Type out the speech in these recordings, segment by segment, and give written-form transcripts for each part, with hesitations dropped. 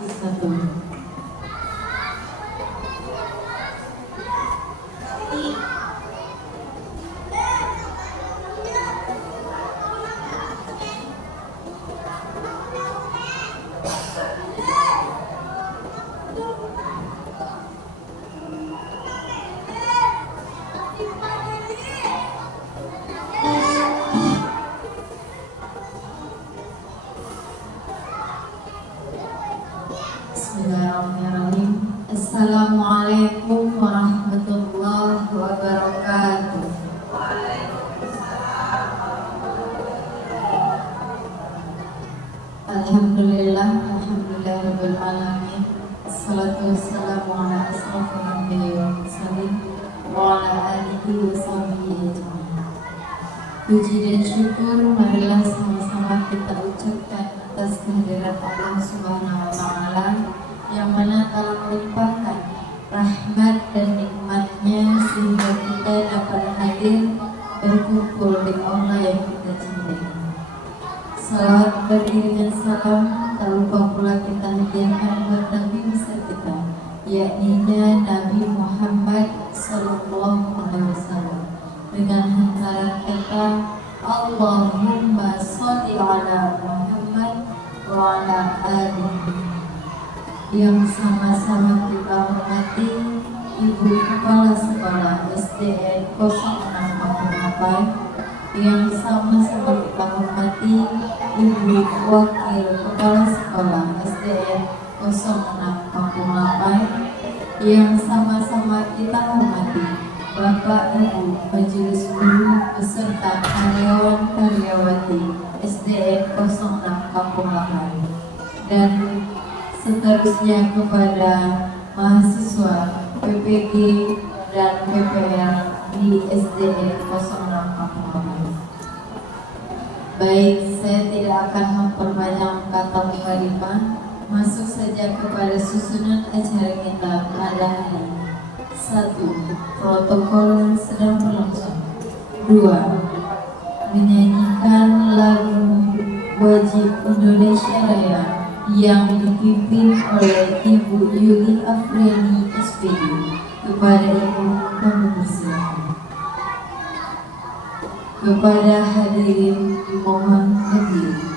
Satu. Bismillahirrahmanirrahim. Assalamualaikum warahmatullahi wabarakatuh. Alhamdulillah rabbil alamin. Assalatu wassalamu ala asrofil anbiya'i wal mursalin wa ala alihi wa sahbihi ajma'in. Puji dan syukur marilah sama-sama kita ucapkan atas kehadiran Allah Subhanahu wa taala yang mana telah melimpahkan rahmat dan nikmatnya sehingga kita dapat hadir berkumpul di Allah yang kita cintai. Salawat beriringan salam tak lupa pula kita hadiahkan buat Nabi besar kita, yakni Nabi Muhammad Sallallahu Alaihi Wasallam, dengan hantaran kata Allahumma sholli ala Muhammad wa ala alihi. Yang sama-sama kita hormati Ibu Kepala Sekolah SDN 0648, yang sama-sama kita hormati Ibu Wakil Kepala Sekolah SDN 0648, yang sama-sama kita hormati Bapak Ibu Majelis Guru beserta karyawan-karyawati SDN 0648, dan seterusnya kepada mahasiswa PPG dan PPR di SDN 0648. Baik, saya tidak akan memperbanyak kata mukadimah, masuk saja kepada susunan acara kita pada hari ini. 1. Protokol sedang berlangsung. 2. Menyanyikan lagu Wajib Indonesia Raya yang dipimpin oleh Ibu Yuli Afriani SPD. Kepada Ibu kami persilakan. Kepada hadirin mohon berdiri.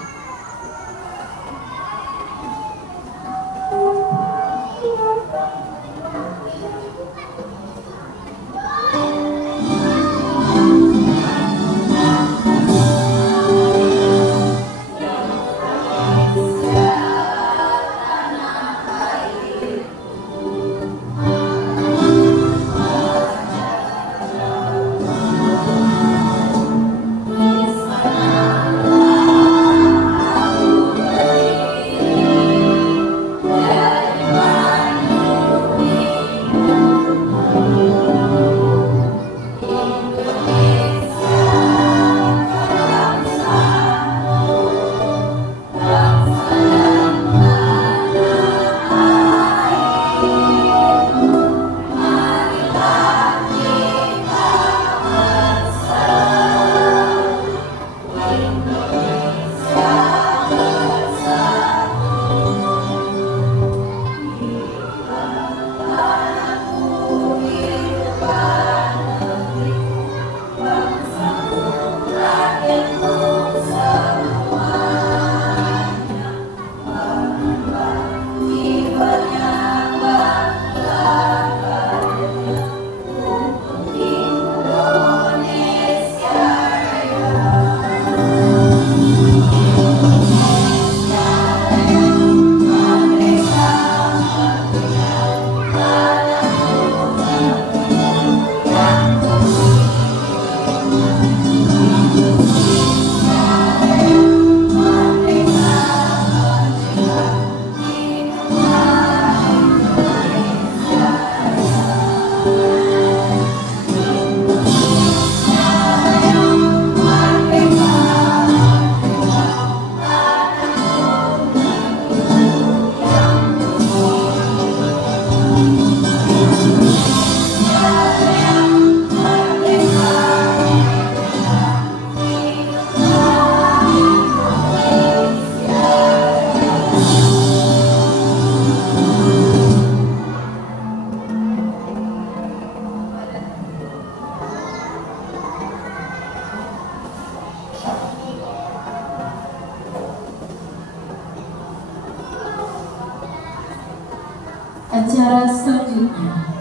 Acara selanjutnya,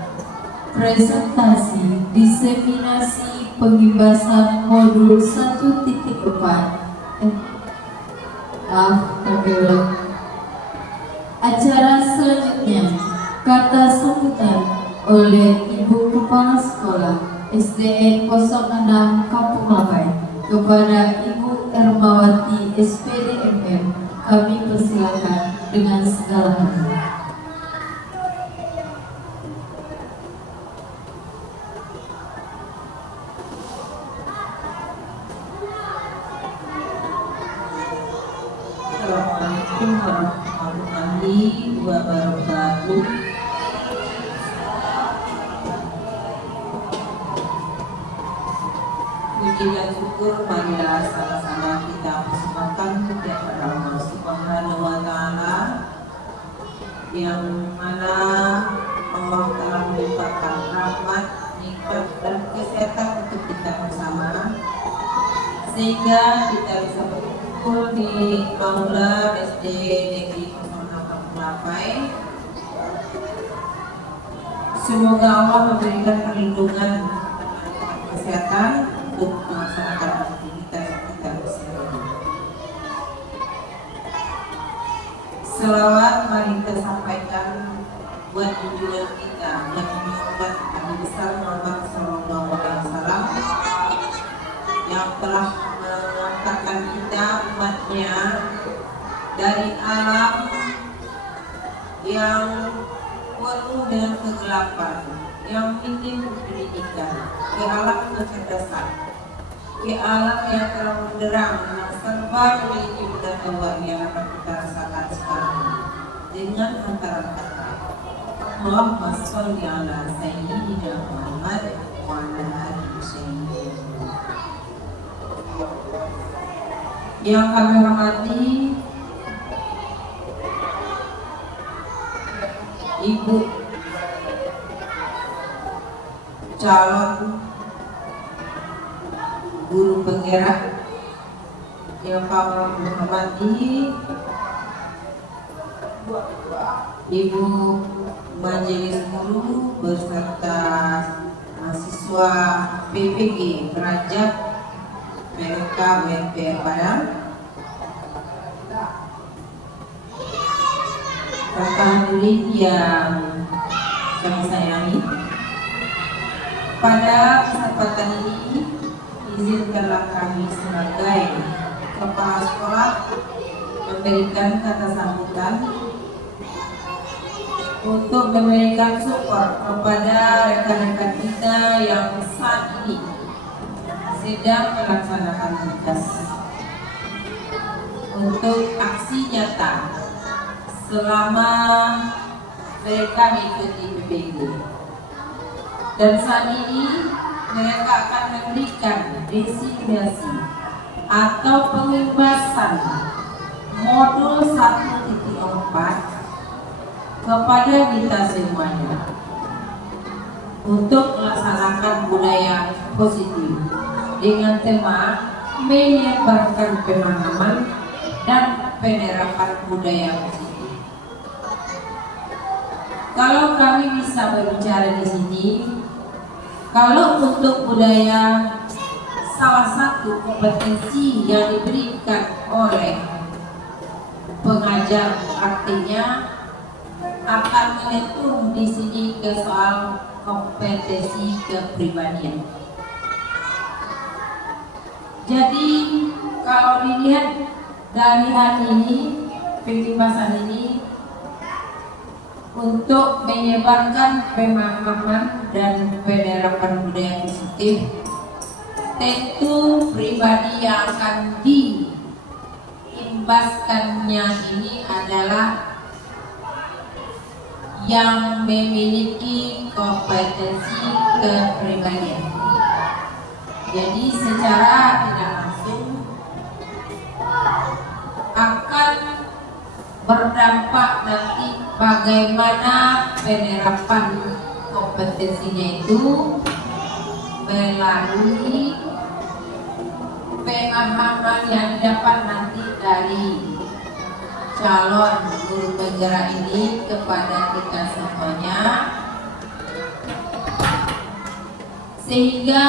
presentasi diseminasi pengimbasan modul 1.4. Acara selanjutnya, kata sambutan oleh Ibu Kepala Sekolah SDN 06 Kampung Labai kepada Ibu Ermawati SPD MM. Kami persilakan dengan segala hormat. Assalamualaikum warahmatullahi wabarakatuh. Puji dan syukur marilah sama-sama kita persembahkan kepada Allah Subhanahu wa Ta'ala, yang mana Allah telah melimpahkan rahmat, nikmat dan kesehatan untuk kita bersama, sehingga kita bisa berkumpul di Aula SD Negeri 06 Kampung Labai. Semoga Allah memberikan perlindungan kesehatan untuk melaksanakan aktivitas kita bersama. Selawat mari kita sampaikan buat junjungan kita yang menyuruhkan Nabi besar Muhammad Sallallahu Alaihi Wasallam, yang telah mengatakan kita umatnya dari alam yang penuh dengan kegelapan, yang minim pendidikan, ke alam kecerdasan, ke alam yang telah menderang, yang serba memiliki pengetahuan yang akan kita rasakan sekarang dengan antara kata Allahumma sholli ala sayyidina Muhammad wa ala alihi sayyidina. Yang kami hormati Ibu calon guru penggerak, yang kami hormati Ibu Majelis Guru beserta mahasiswa PPG Derajat PMK UNPR Padang, serta hadirin yang kami sayangi. Pada kesempatan ini, izinkanlah kami sebagai kepala sekolah memberikan kata sambutan untuk memberikan support kepada rekan-rekan kita yang saat ini sedang melaksanakan tugas untuk aksi nyata selama mereka mengikuti PPG. Dan saat ini mereka akan memberikan designasi atau pengimbasan modul 1.4 kepada kita semuanya untuk melaksanakan budaya positif dengan tema menyebarkan pemahaman dan penerapan budaya positif. Kalau kami bisa berbicara di sini, kalau untuk budaya, salah satu kompetensi yang diberikan oleh pengajar artinya akan menyentuh di sini ke soal kompetensi kepribadian. Jadi kalau dilihat dari hari ini, pengimbasan ini untuk menyebarkan pemahaman dan penerapan budaya positif, tentu pribadi yang akan diimbaskannya ini adalah yang memiliki kompetensi kepribadian. Jadi secara tidak langsung akan berdampak nanti bagaimana penerapan kompetensinya itu melalui pemahaman yang dapat nanti dari calon guru penggerak ini kepada kita semuanya, sehingga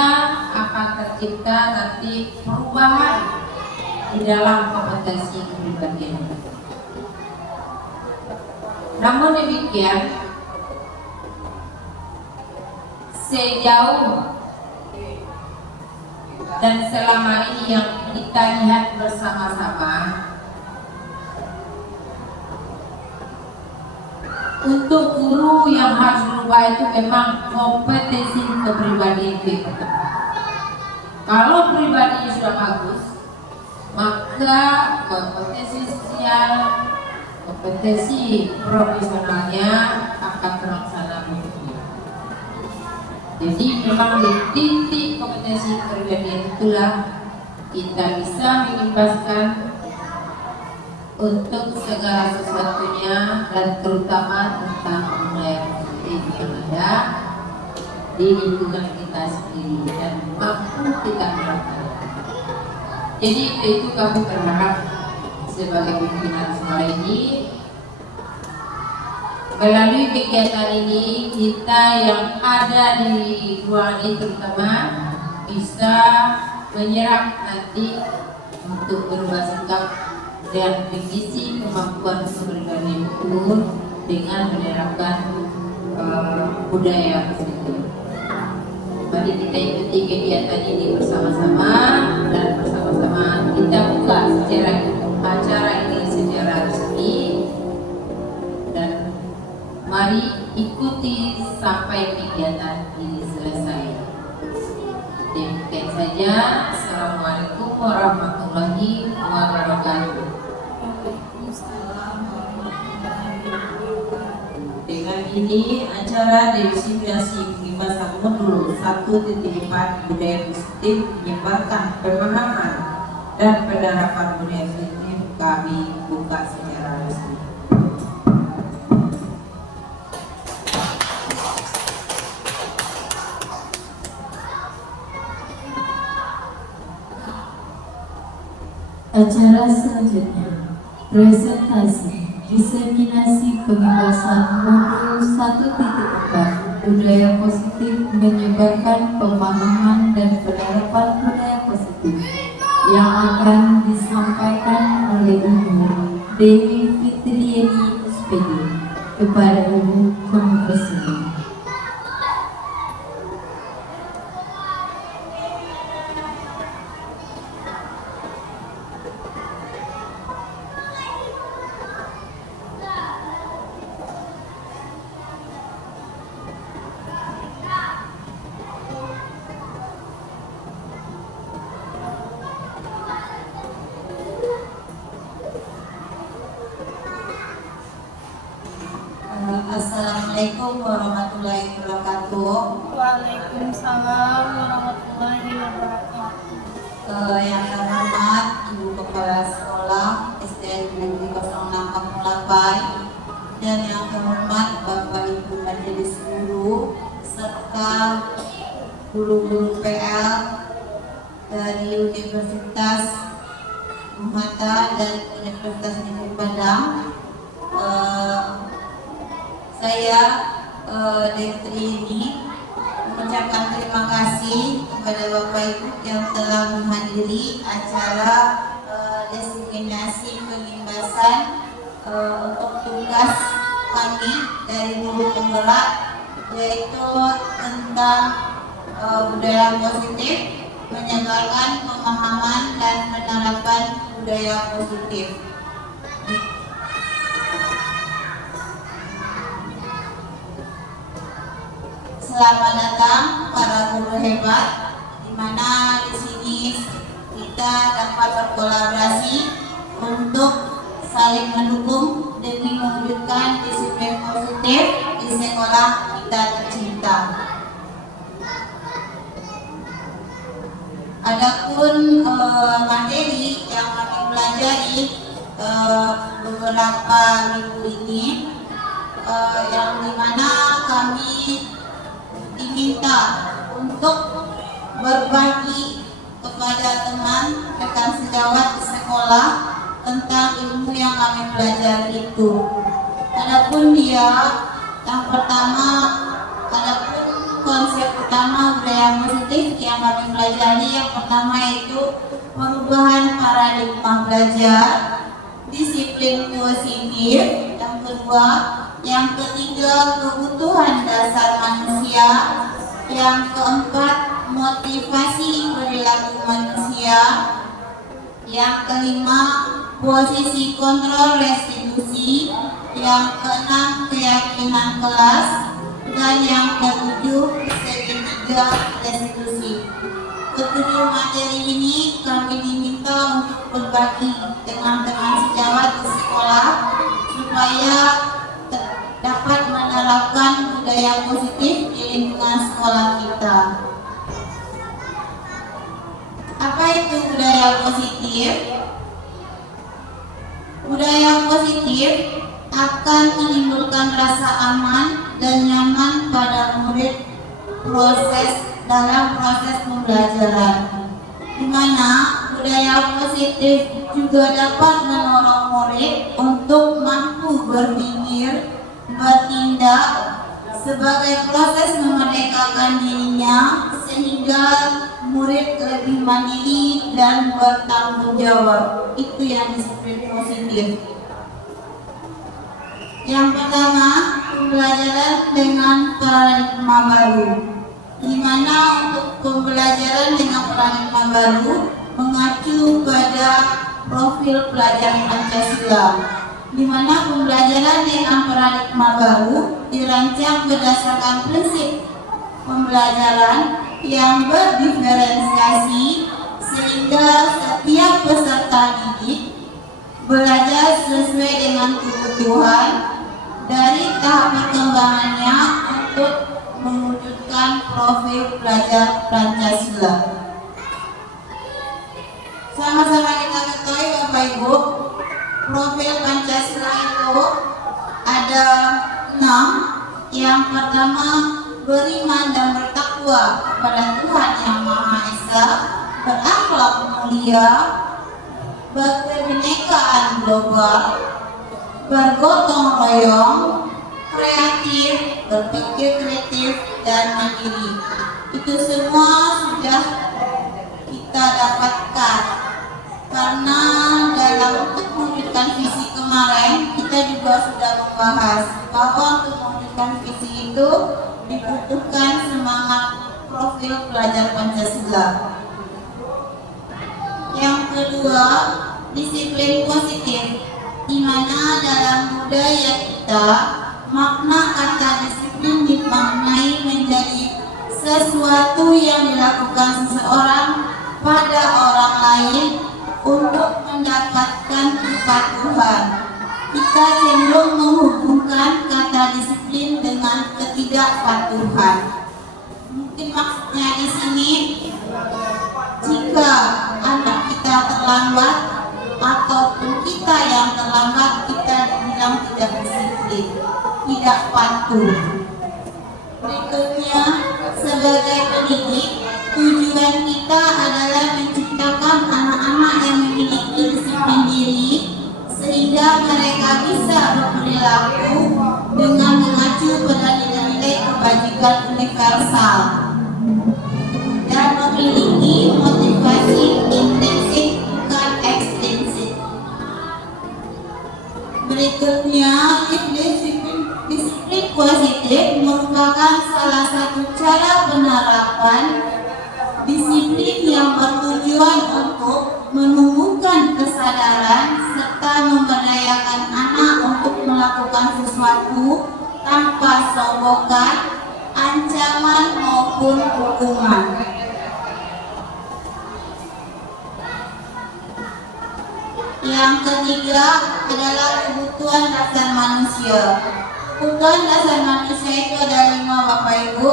akan tercipta nanti perubahan di dalam kompetensi kepribadian. Namun demikian, sejauh dan selama ini yang kita lihat bersama-sama, untuk guru yang harus berubah itu memang kompetensi kepribadian kita. Kalau pribadinya sudah bagus, maka kompetensi sosial, kompetensi profesionalnya akan terlaksana. Jadi memang di titik kompetensi kepribadian itulah kita bisa mengimbaskan untuk segala sesuatunya, dan terutama tentang budaya positif yang ada di lingkungan kita sendiri dan mampu kita melakukan. Jadi itu kami berharap sebagai pimpinan sekolah ini, melalui kegiatan ini kita yang ada di ruangan ini terutama bisa menyerap nanti untuk berubah sikap dan mengisi kemampuan kepribadian itu dengan menerapkan budaya positif. Mari kita ikuti kegiatan ini bersama-sama, dan bersama-sama kita buka acara ini secara resmi, dan mari ikuti sampai kegiatan ini selesai. Demikian saja. Assalamualaikum warahmatullahi wabarakatuh. Dengan ini acara desiminasi pengibasan modul 1.4 budaya positif menyebarkan pemahaman dan penerapan budaya positif kami buka secara resmi. Acara selanjutnya, presentasi diseminasi pengibasan modul 1.4 budaya positif menyebarkan pemahaman dan penerapan budaya positif yang akan disampaikan oleh Ibu Dewi Fitriani SPD kepada Ibu Kompresiden. Assalamualaikum warahmatullahi wabarakatuh. Waalaikumsalam warahmatullahi wabarakatuh. Yang terhormat Ibu Kepala Sekolah SDN Negeri 06 Kampung, dan yang terhormat Bapak Ibu Majelis Guru serta guru-guru PL dari Universitas Muhammad dan Universitas Negeri Padang. Saya Detri ini mengucapkan terima kasih kepada Bapak Ibu yang telah menghadiri acara diseminasi pengimbasan untuk tugas kami dari guru penggerak, yaitu tentang budaya positif, menyebarkan pemahaman dan penerapan budaya positif. Selamat datang para guru hebat, di mana di sini kita dapat berkolaborasi untuk saling mendukung demi mewujudkan disiplin positif di sekolah kita tercinta. Adapun materi yang kami pelajari beberapa minggu ini, yang dimana kami diminta untuk berbagi kepada teman rekan sejawat di sekolah tentang ilmu yang kami pelajari itu. Adapun adapun konsep utama budaya positif yang kami pelajari, yang pertama yaitu perubahan paradigma belajar, disiplin positif, yang kedua, yang ketiga kebutuhan dasar manusia, yang keempat motivasi perilaku manusia, yang kelima posisi kontrol restitusi, yang keenam keyakinan kelas, dan yang ketujuh segitiga restitusi. Ketujuh materi ini kami diminta untuk berbagi dengan teman sejawat di sekolah supaya dapat menerapkan budaya positif di lingkungan sekolah kita. Apa itu budaya positif? Budaya positif akan menimbulkan rasa aman dan nyaman pada murid dalam proses pembelajaran, di mana budaya positif juga dapat mendorong murid untuk mampu berpikir, bertindak sebagai proses memerdekakan dirinya sehingga murid lebih mandiri dan bertanggung jawab. Itu yang disiplin positif. Yang pertama, pembelajaran dengan paradigma baru, di mana untuk pembelajaran dengan paradigma baru mengacu pada profil pelajar Pancasila, di mana pembelajaran dengan paradigma baru dirancang berdasarkan prinsip pembelajaran yang berdiferensiasi sehingga setiap peserta didik belajar sesuai dengan kebutuhan dari tahap perkembangannya untuk mewujudkan profil pelajar Pancasila. Sama-sama kita ketahui Bapak Ibu, profil Pancasila itu ada 6. Yang pertama, beriman dan bertakwa kepada Tuhan Yang Maha Esa, berakhlak mulia, berkebinekaan global, bergotong royong, kreatif, berpikir kritis, dan mandiri. Itu semua sudah kita dapatkan karena dalam untuk mewujudkan visi kemarin kita juga sudah membahas bahwa untuk mewujudkan visi itu dibutuhkan semangat profil pelajar Pancasila. Yang kedua, disiplin positif, di mana dalam budaya kita makna kata disiplin dimaknai menjadi sesuatu yang dilakukan seseorang pada orang lain untuk mendapatkan kepatuhan. Kita cenderung menghubungkan kata disiplin dengan ketidakpatuhan. Mungkin maksudnya di sini, jika anak kita terlambat ataupun kita yang terlambat, kita dibilang tidak disiplin, tidak patuh. Berikutnya, sebagai pendidik, tujuan kita adalah menciptakan anak-anak yang memiliki disiplin diri sehingga mereka bisa berperilaku dengan mengacu pada nilai-nilai kebajikan universal dan memiliki motivasi intrinsik bukan ekstrinsik. Berikutnya, disiplin positif merupakan salah satu cara penerapan disiplin yang bertujuan untuk menumbuhkan kesadaran serta memberdayakan anak untuk melakukan sesuatu tanpa sogokan, ancaman maupun hukuman. Yang ketiga adalah kebutuhan dasar manusia. Kebutuhan dasar manusia itu ada 5 Bapak Ibu.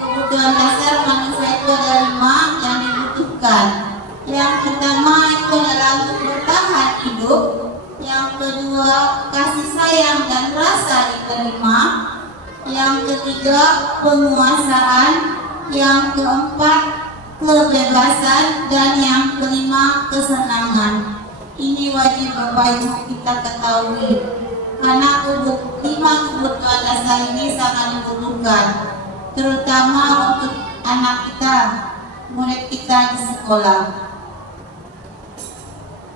Kebutuhan dasar manusia itu ada 5 yang dibutuhkan. Yang pertama itu adalah untuk bertahan hidup. Yang kedua, kasih sayang dan rasa diterima. Yang ketiga, penguasaan. Yang keempat, kebebasan. Dan yang kelima, kesenangan. Ini wajib Bapak Ibu kita ketahui, karena 5 kebutuhan dasar ini sangat dibutuhkan, terutama untuk anak kita, murid kita di sekolah.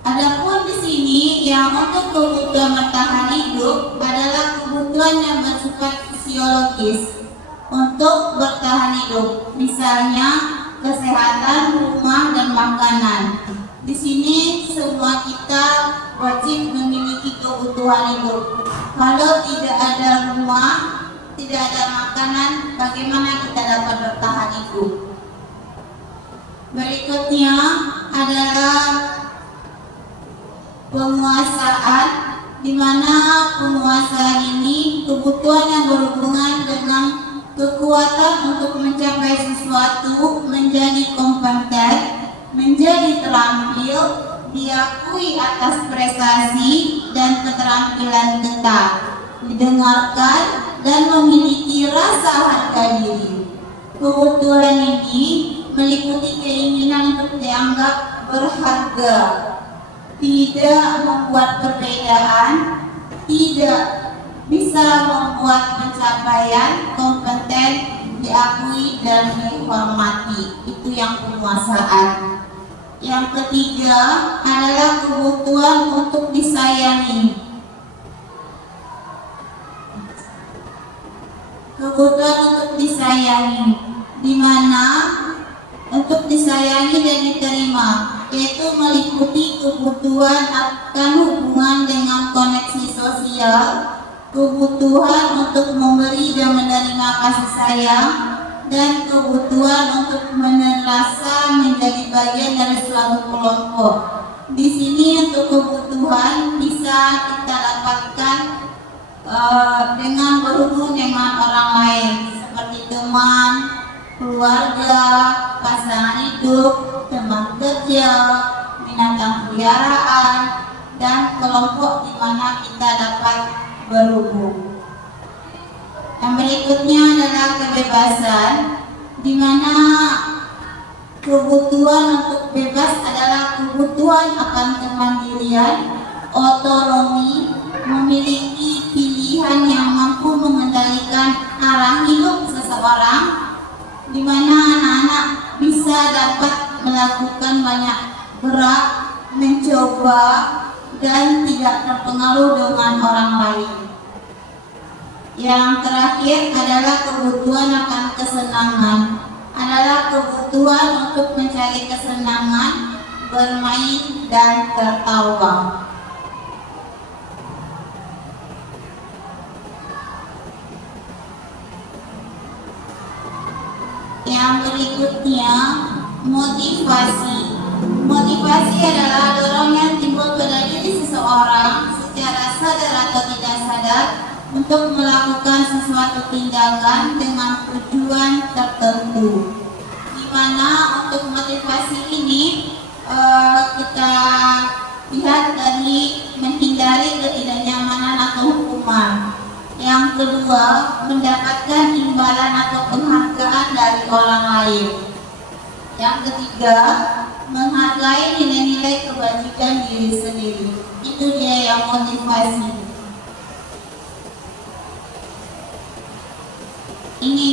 Adapun di sini yang untuk kebutuhan bertahan hidup adalah kebutuhan yang bersifat fisiologis untuk bertahan hidup, misalnya kesehatan, rumah, dan makanan. Di sini semua kita wajib memiliki kebutuhan hidup. Kalau tidak ada rumah, tidak ada makanan, bagaimana kita dapat bertahan hidup? Berikutnya adalah penguasaan, di mana penguasaan ini kebutuhan yang berhubungan dengan kekuatan untuk mencapai sesuatu, menjadi kompeten, menjadi terampil, diakui atas prestasi dan keterampilan kita, didengarkan dan memiliki rasa harga diri. Kebutuhan ini meliputi keinginan untuk dianggap berharga, tidak membuat perbedaan, tidak bisa membuat pencapaian, kompeten, diakui dan dihormati. Itu yang penguasaan. Yang ketiga adalah kebutuhan untuk disayangi. Kebutuhan untuk disayangi, di mana untuk disayangi dan diterima, yaitu meliputi kebutuhan akan hubungan dengan koneksi sosial, kebutuhan untuk memberi dan menerima kasih sayang, dan kebutuhan untuk merasa menjadi bagian dari suatu kelompok. Di sini untuk kebutuhan bisa kita dapatkan dengan berhubung dengan orang lain, seperti teman, keluarga, pasangan hidup, teman kerja, binatang peliharaan, dan kelompok di mana kita dapat berhubung. Yang berikutnya adalah kebebasan, di mana kebutuhan untuk bebas adalah kebutuhan akan kemandirian, otonomi, memiliki pilihan yang mampu mengendalikan arah hidup seseorang, di mana anak-anak bisa dapat melakukan banyak gerak, mencoba, dan tidak terpengaruh dengan orang lain. Yang terakhir adalah kebutuhan akan kesenangan, adalah kebutuhan untuk mencari kesenangan, bermain, dan tertawa. Yang berikutnya, motivasi. Motivasi adalah dorongan timbul pada diri seseorang secara sadar atau tidak sadar untuk melakukan sesuatu tindakan dengan tujuan tertentu. Di mana untuk motivasi ini kita lihat dari menghindari ketidaknyamanan atau hukuman. Yang kedua, mendapatkan imbalan atau penghargaan dari orang lain. Yang ketiga, menghargai nilai-nilai kebajikan diri sendiri. Itu dia yang motivasi. Ini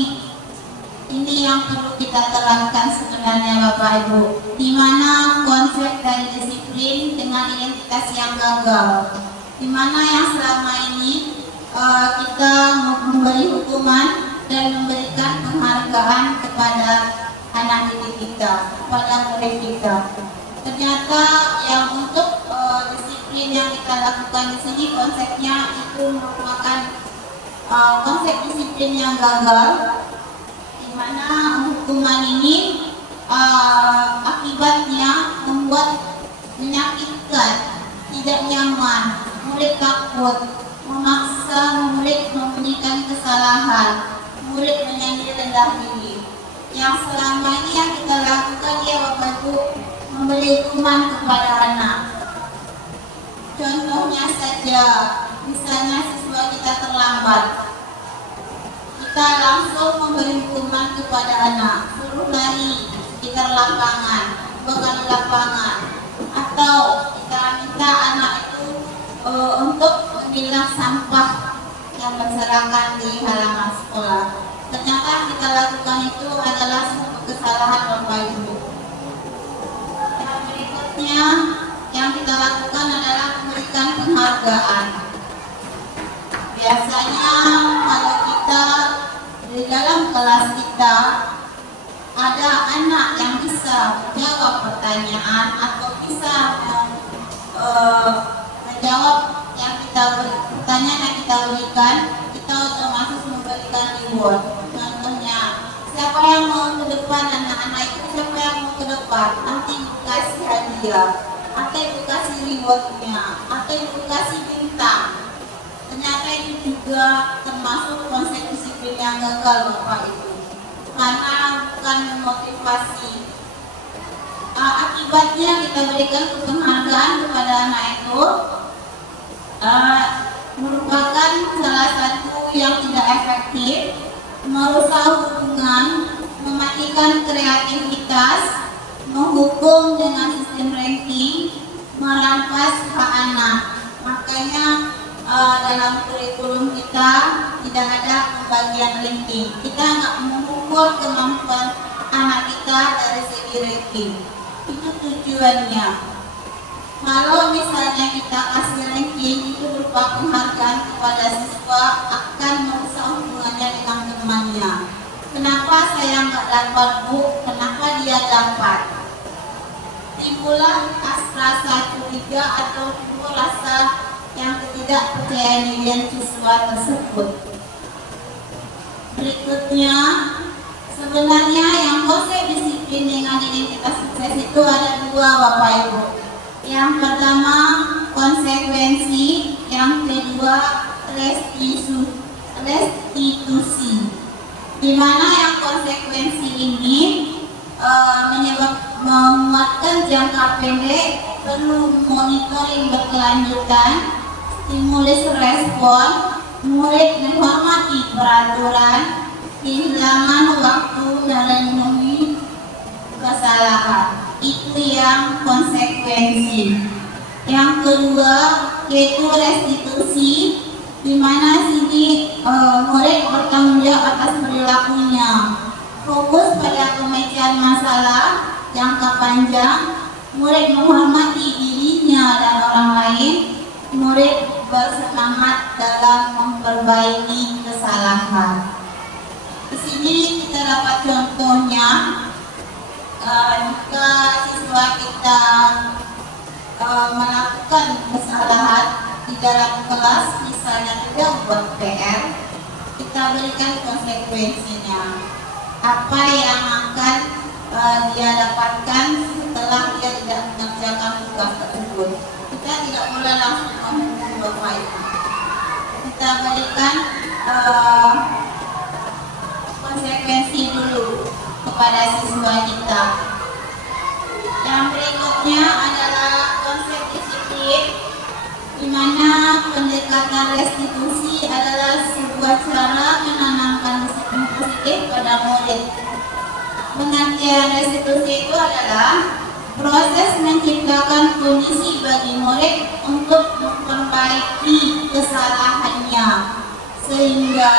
yang perlu kita terangkan sebenarnya Bapak Ibu, di mana konsep dari disiplin dengan identitas yang gagal, di mana yang selama ini kita memberi hukuman dan memberikan penghargaan kepada anak didik kita, kepada murid kita. Ternyata yang untuk disiplin yang kita lakukan di sini konsepnya itu merupakan konsep disiplin yang gagal, di mana hukuman ini akibatnya membuat menyakitkan, tidak nyaman, murid takut, memaksa murid memberikan kesalahan, murid menjadi rendah diri. Yang selama ini yang kita lakukan ya Bapak Ibu, memberi hukuman kepada anak. Contohnya saja, misalnya siswa kita terlambat, kita langsung memberi hukuman kepada anak, suruh lari sekitar lapangan, bukan lapangan, atau kita minta anak itu untuk memilah sampah yang berserakan di halaman sekolah. Ternyata yang kita lakukan itu adalah sebuah kesalahan Bapak Ibu. Yang berikutnya yang kita lakukan adalah memberikan penghargaan. Biasanya kalau kita di dalam kelas kita ada anak yang bisa menjawab pertanyaan atau bisa menjawab yang kita pertanyaan yang kita berikan, kita otomatis memberikan reward. Contohnya, siapa yang mau ke depan, anak-anak itu siapa yang mau ke depan, nanti dikasih hadiah, atau dikasih rewardnya, atau dikasih bintang. Ternyata itu juga termasuk konsep disiplin yang gagal Bapak Ibu, karena bukan memotivasi. Akibatnya kita berikan penghargaan kepada anak itu merupakan salah satu yang tidak efektif, merusak hubungan, mematikan kreativitas, menghukum dengan sistem ranking, merampas hak anak. Makanya dalam kurikulum kita tidak ada pembagian ranking. Kita nggak mengukur kemampuan anak kita dari segi ranking. Itu tujuannya. Kalau misalnya kita kasih ranking itu berupa penghargaan kepada siswa, akan merusak hubungannya dengan temannya. Kenapa saya nggak dapat Bu? Kenapa dia dapat? Timbullah rasa curiga atau timbul rasa yang ketidakpercayaan diri siswa tersebut. Berikutnya, sebenarnya yang konsep disiplin dengan identitas sukses itu ada dua Bapak Ibu. Yang pertama konsekuensi, yang kedua restitusi. Di mana yang konsekuensi ini memuatkan jangka pendek, perlu monitoring berkelanjutan, stimulus respon, murid menghormati peraturan, kehilangan waktu dan memenuhi kesalahan. Itu yang konsekuensi. Yang kedua yaitu restitusi, di mana sini murid bertanggung jawab atas perilakunya, fokus pada pemecahan masalah jangka panjang, murid menghormati dirinya dan orang lain, murid bersemangat dalam memperbaiki kesalahan. Di sini kita dapat contohnya, jika siswa kita melakukan kesalahan di dalam kelas, misalnya tidak buat PR, kita berikan konsekuensinya. Apa yang akan dia dapatkan setelah dia tidak mengerjakan tugas tersebut. Kita tidak boleh langsung menghukum Bapak Ibu. Kita berikan konsekuensi dulu kepada siswa kita. Yang berikutnya adalah konsep disiplin, di mana pendekatan restitusi adalah sebuah cara menanamkan disiplin positif pada murid. Pengertian restitusi itu adalah proses menciptakan kondisi bagi murid untuk memperbaiki kesalahannya, sehingga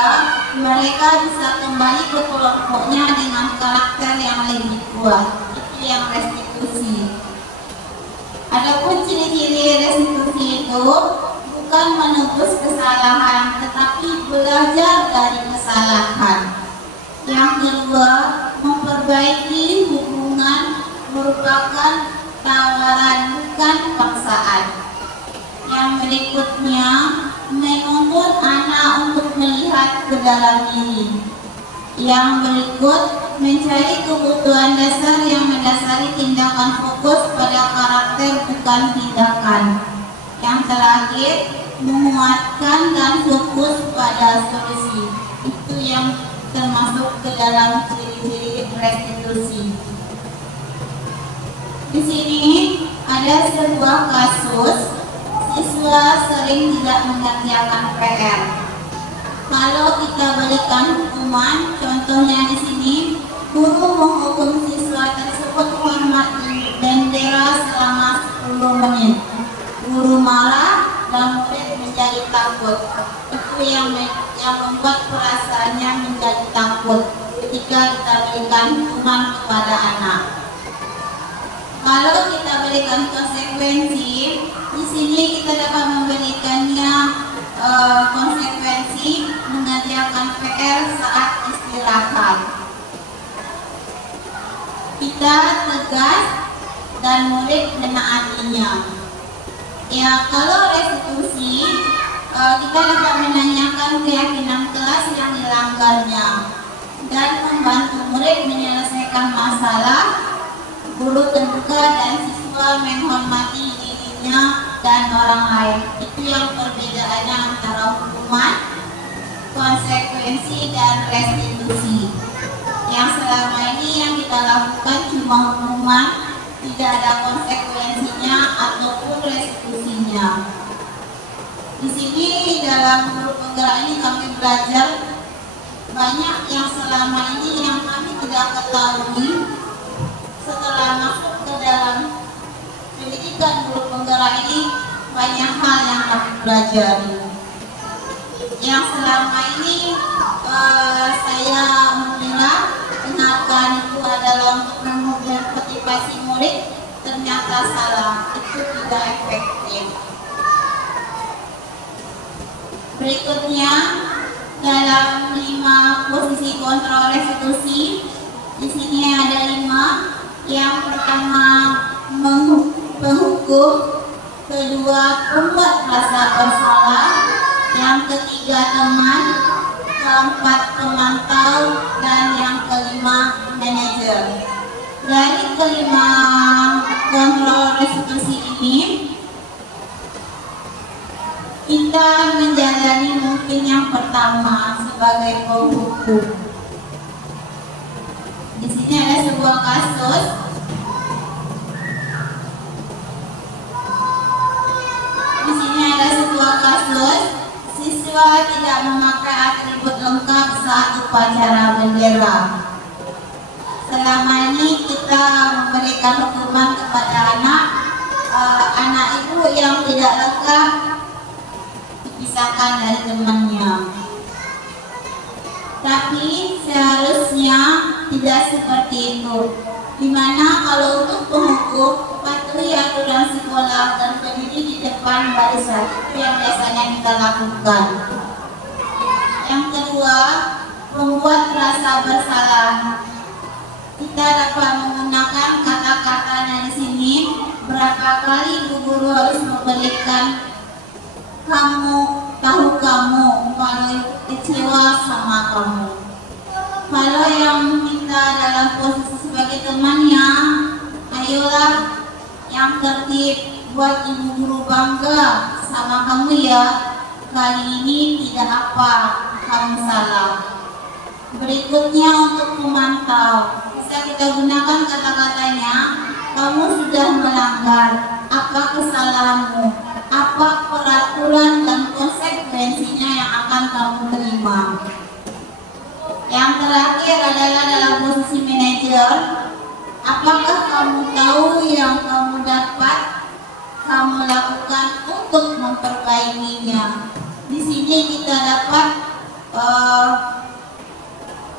mereka bisa kembali ke kelompoknya dengan karakter yang lebih kuat. Itu yang restitusi. Adapun ciri-ciri restitusi itu bukan menebus kesalahan, tetapi belajar dari kesalahan. Yang kedua, memperbaiki hubungan merupakan tawaran bukan paksaan. Yang berikutnya, menuntun anak untuk melihat ke dalam diri. Yang berikut, mencari kebutuhan dasar yang mendasari tindakan, fokus pada karakter bukan tindakan. Yang terakhir, menguatkan dan fokus pada solusi. Itu yang termasuk ke dalam ciri-ciri restitusi. Di sini ada sebuah kasus siswa sering tidak mengerjakan PR. Kalau kita berikan hukuman, contohnya di sini, guru menghukum siswa tersebut menghormati bendera selama 10 menit. guru marah dan murid menjadi takut. Itu yang membuat perasaannya menjadi takut ketika kita berikan hukuman kepada anak. Kalau kita berikan konsekuensi, di sini kita dapat memberikannya konsekuensi mengerjakan PR saat istirahat. Kita tegas dan murid menaatinya. Ya, kalau restitusi, kita dapat menanyakan keyakinan kelas yang dilanggarnya dan membantu murid menyelesaikan masalah. Guru terbuka dan siswa menghormati dirinya dan orang lain. Itu yang perbedaannya antara hukuman, konsekuensi, dan restitusi. Yang selama ini yang kita lakukan cuma hukuman, tidak ada konsekuensinya ataupun restitusinya. Di sini dalam guru penggerak ini kami belajar banyak yang selama ini yang kami tidak ketahui. Setelah masuk ke dalam pendidikan guru penggerak ini, banyak hal yang kami pelajari. Yang selama ini saya mengira penghargaan itu adalah untuk memotivasi murid, ternyata salah, itu tidak efektif. Berikutnya, dalam 5 posisi kontrol restitusi, di sini ada 5. Yang pertama menghukum, kedua membuat rasa bersalah, yang ketiga teman, keempat pemantau, dan yang kelima manajer. Dari kelima kontrol restitusi ini, kita menjalani mungkin yang pertama sebagai penghukum. Di sini ada sebuah kasus. Siswa tidak memakai atribut lengkap saat upacara bendera. Selama ini kita memberikan hukuman kepada anak ibu yang tidak lengkap dipisahkan dari temannya. Tapi seharusnya tidak seperti itu. Dimana kalau untuk penghukum, patuhi aturan sekolah dan berdiri di depan barisan, itu yang biasanya kita lakukan. Yang kedua, membuat rasa bersalah. Kita dapat menggunakan kata-katanya di sini. Berapa kali guru harus memberikan kamu, tahu kamu, kalau kecewa sama kamu. Kalau yang kita dalam posisi sebagai temannya, ayolah yang tertib, buat ibu guru bangga sama kamu ya. Kali ini tidak apa, kamu salah. Berikutnya untuk pemantau, bisa kita gunakan kata-katanya. Kamu sudah melanggar, apa kesalahanmu, apa peraturan dan konsekuensinya yang akan kamu terima. Yang terakhir adalah dalam posisi manajer. Apakah kamu tahu yang kamu dapat kamu lakukan untuk memperbaikinya? Di sini kita dapat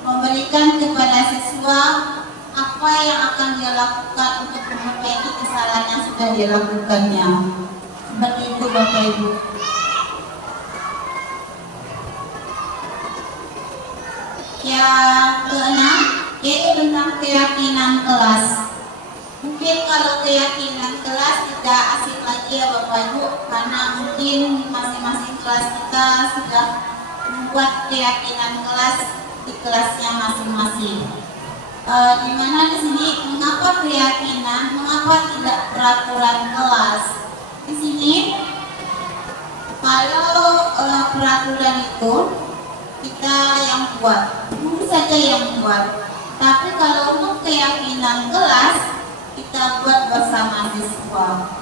memberikan kepada siswa apa yang akan dia lakukan untuk memperbaiki kesalahan yang sudah dilakukannya. Seperti itu Bapak Ibu. Yang keenam, yaitu tentang keyakinan kelas. Mungkin kalau keyakinan kelas tidak asik lagi ya Bapak Ibu, karena mungkin masing-masing kelas kita sudah membuat keyakinan kelas di kelasnya masing-masing. Dimana di sini mengapa keyakinan, mengapa tidak peraturan kelas? Di sini kalau peraturan itu kita yang buat, guru saja yang buat. Tapi kalau untuk keyakinan kelas, kita buat bersama siswa.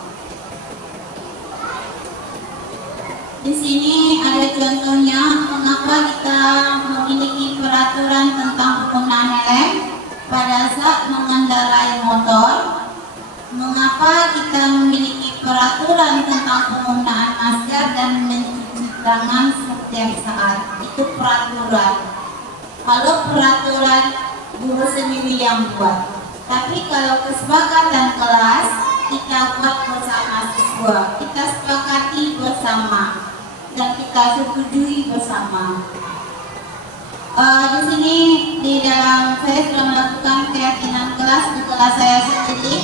Di sini ada contohnya mengapa kita memiliki peraturan tentang penggunaan helm pada saat mengendarai motor. Mengapa kita memiliki peraturan tentang penggunaan masker dan mencuci tangan setiap saat. Itu peraturan. Kalau peraturan guru sendiri yang buat. Tapi kalau kesepakatan kelas, kita buat bersama siswa, kita sepakati bersama dan kita setujui bersama. Di sini di dalam saya sudah melakukan keyakinan kelas di kelas saya sendiri.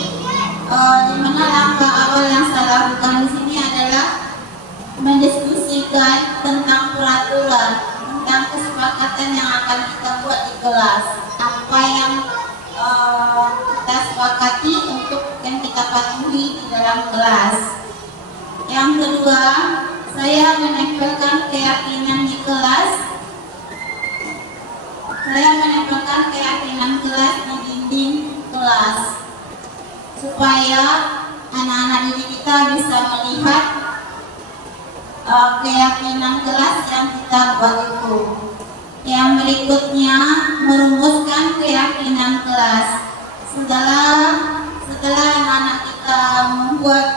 Di mana langkah awal yang saya lakukan di sini adalah mendiskusikan tentang peraturan, tentang kesepakatan yang akan kita buat di kelas, apa yang kita sepakati untuk yang kita patuhi di dalam kelas. Yang kedua, saya menempelkan keyakinan di kelas. Saya menempelkan keyakinan kelas di dinding kelas supaya anak-anak didik kita bisa melihat keyakinan kelas yang kita buat itu. Yang berikutnya, merumuskan keyakinan kelas. Setelah anak-anak kita membuat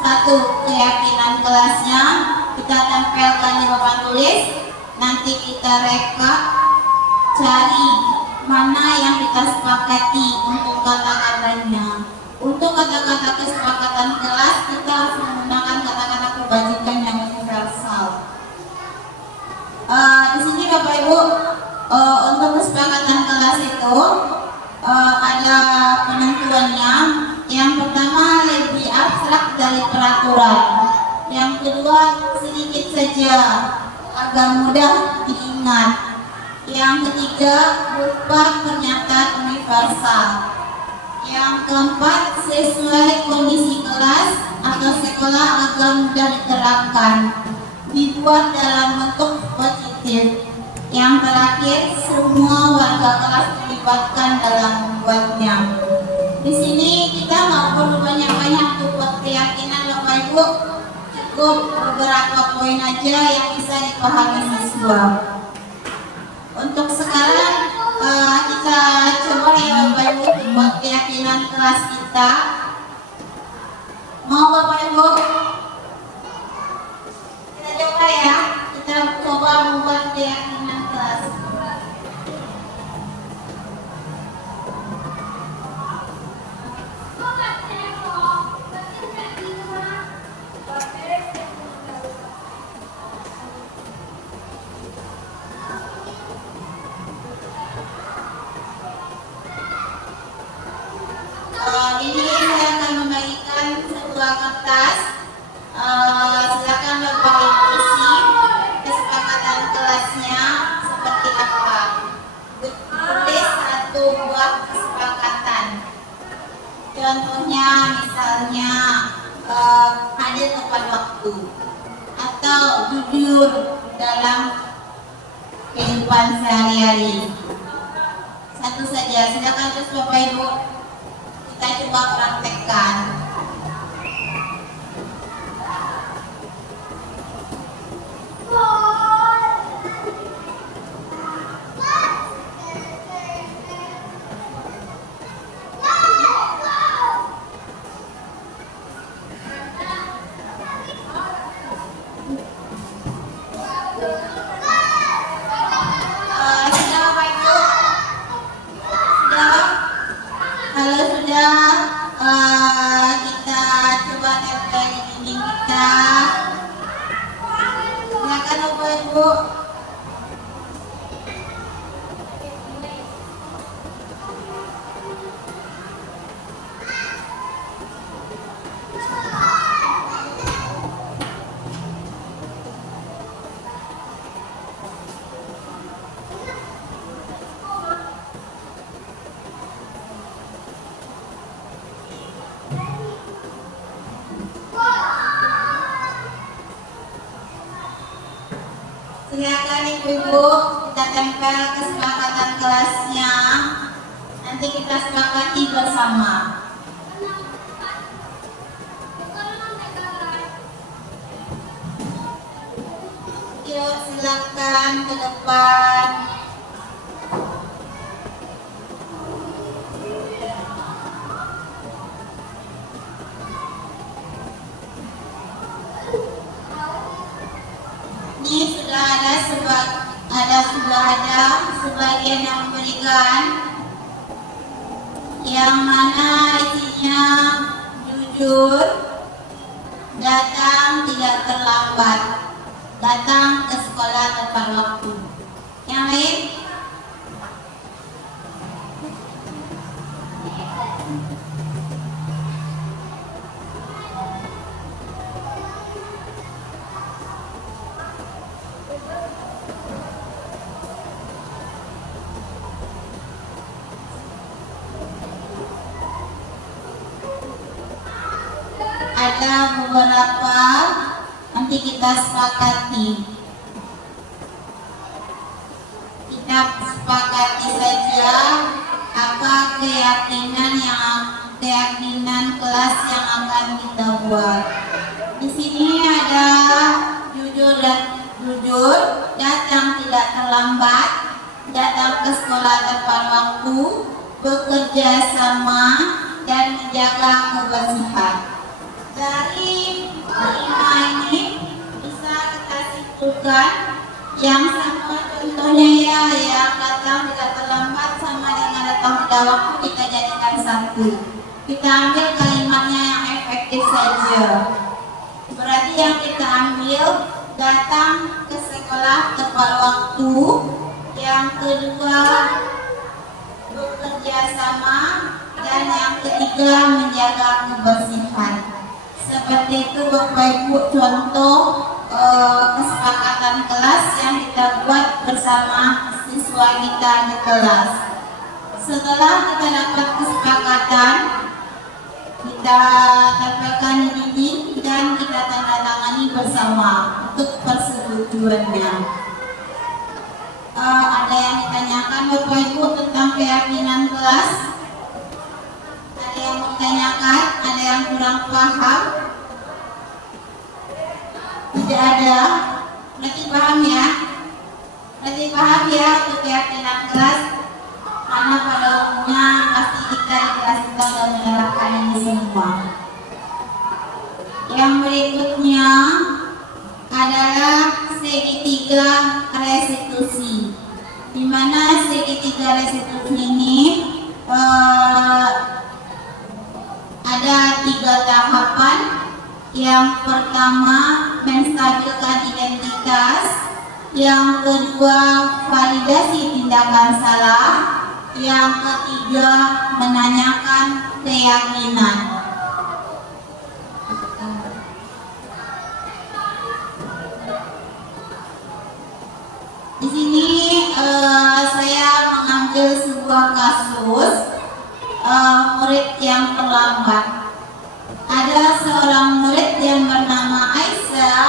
satu keyakinan kelasnya, kita tempelkan di papan tulis. Nanti kita rekap, cari mana yang kita sepakati untuk kata-katanya. Untuk kata-kata kesepakatan kelas, kita harus menggunakan kata-kata kebajikan yang universal. Di sini Bapak Ibu, untuk kesepakatan kelas itu ada penentuannya. Yang pertama lebih abstrak dari peraturan. Yang kedua sedikit saja, agak mudah diingat. Yang ketiga berupa pernyataan universal. Yang keempat sesuai kondisi kelas atau sekolah agar mudah diterapkan, dibuat dalam bentuk positif. Yang terakhir semua warga kelas dilibatkan dalam membuatnya. Di sini kita nggak perlu banyak-banyak untuk buat keyakinan Bapak Ibu. Cukup beberapa poin aja yang bisa dipahami siswa. Untuk sekarang kita coba ya Bapak Ibu buat keyakinan kelas kita. Mau Bapak Ibu? Kita coba ya. Kita coba membuat keyakinan kelas. Ini saya akan membagikan sebuah kertas. Silakan Bapak Ibu isi kesepakatan kelasnya seperti apa. Tulis satu buah kesepakatan. Contohnya misalnya hadir tepat waktu atau jujur dalam kehidupan sehari-hari. Satu saja. Silakan terus Bapak Ibu. Kita coba praktekkan. Sudah Bapak Ibu? Sudah? Kalau sudah, kita coba tempel di dinding kita. Silakan Bapak Ibu. Silakan Ibu-ibu, kita tempel kesepakatan kelasnya. Nanti kita sepakati bersama. Yuk silakan ke depan. sudah ada sebagian yang memberikan, yang mana isinya jujur, datang tidak terlambat, datang ke sekolah tepat waktu. Yang lain? Ada beberapa, nanti kita sepakati. Kita sepakati saja apa keyakinan kelas yang akan kita buat. Di sini ada jujur, datang tidak terlambat, datang ke sekolah tepat waktu, bekerja sama, dan menjaga kebersihan. Dari 5 ini bisa kita simpulkan yang sama contohnya ya, yang datang tidak terlambat sama dengan datang pada waktu kita jadikan satu. Kita ambil kalimatnya yang efektif saja. Berarti yang kita ambil datang ke sekolah tepat waktu. Yang kedua bekerja sama, dan yang ketiga menjaga kebersihan. Seperti itu Bapak Ibu contoh kesepakatan kelas yang kita buat bersama siswa kita di kelas. Setelah kita dapat kesepakatan, kita tempelkan di dinding dan kita tanda tangani bersama untuk persetujuannya. Ada yang ditanyakan Bapak Ibu tentang keyakinan kelas? Ada yang ditanyakan? Ada yang kurang paham? Tidak ada? Berarti paham ya? Berarti paham ya untuk keyakinan kelas? Karena pada umumnya pasti kita di kelas kita sudah menerapkan ini semua. Yang berikutnya adalah segitiga restitusi. Di mana segitiga restitusi ini ada 3 tahapan. Yang pertama menstabilkan identitas, yang kedua validasi tindakan salah, yang ketiga menanyakan keyakinan. Di sini saya mengambil sebuah kasus murid yang terlambat. Ada seorang murid yang bernama Aisyah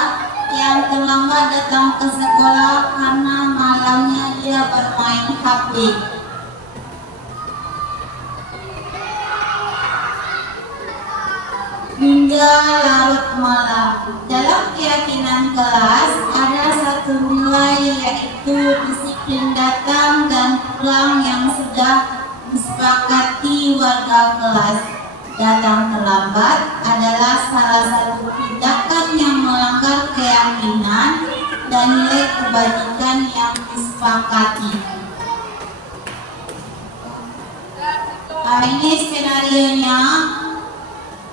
yang terlambat datang ke sekolah karena malamnya dia bermain HP. Hingga larut malam. Dalam keyakinan kelas ada satu nilai, yaitu disiplin datang dan pulang yang sudah disepakati warga kelas. Datang terlambat adalah salah satu tindakan yang melanggar keyakinan dan nilai kebajikan yang disepakati. Ini skenarionya.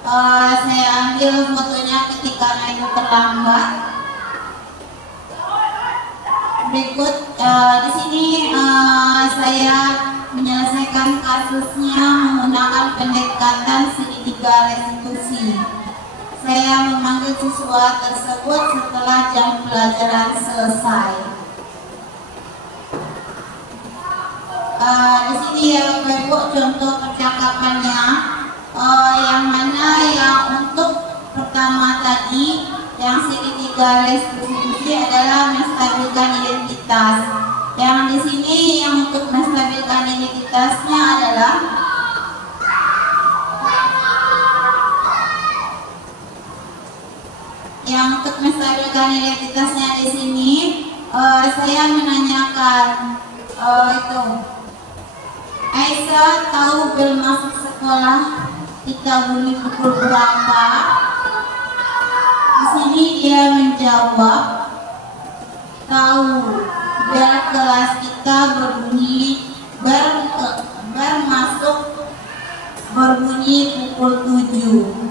Saya ambil fotonya ketika itu terlambat. Berikut di sini saya menyelesaikan kasusnya menggunakan pendekatan segitiga restitusi. Saya memanggil siswa tersebut setelah jam pelajaran selesai. Di sini ya Bapak Ibu contoh percakapannya, yang mana yang untuk pertama tadi yang segitiga restitusi adalah menstabilkan identitas. Yang di sini yang untuk menstabilkan identitasnya adalah di sini saya menanyakan itu Aisyah tahu bel masuk sekolah kita bunyi pukul berapa? Di sini dia menjawab tahu bel kelas kita berbunyi pukul 7.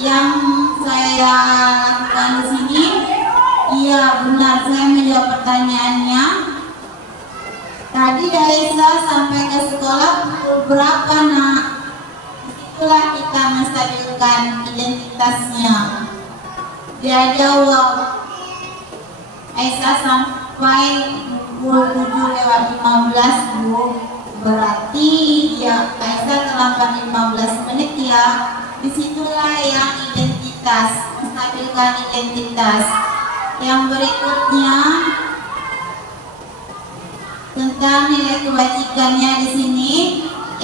Yang saya lakukan di sini, iya benar, saya menjawab pertanyaannya. Tadi Aisyah sampai ke sekolah pukul berapa nak? Itulah kita menstabilkan identitasnya. Dia jawab, Aisyah sampai pukul 7:15 Bu. Berarti dia Aisyah terlambat 15 menit ya. Disitulah yang identitas, menstabilkan identitas. Yang berikutnya tentang nilai kebajikannya di sini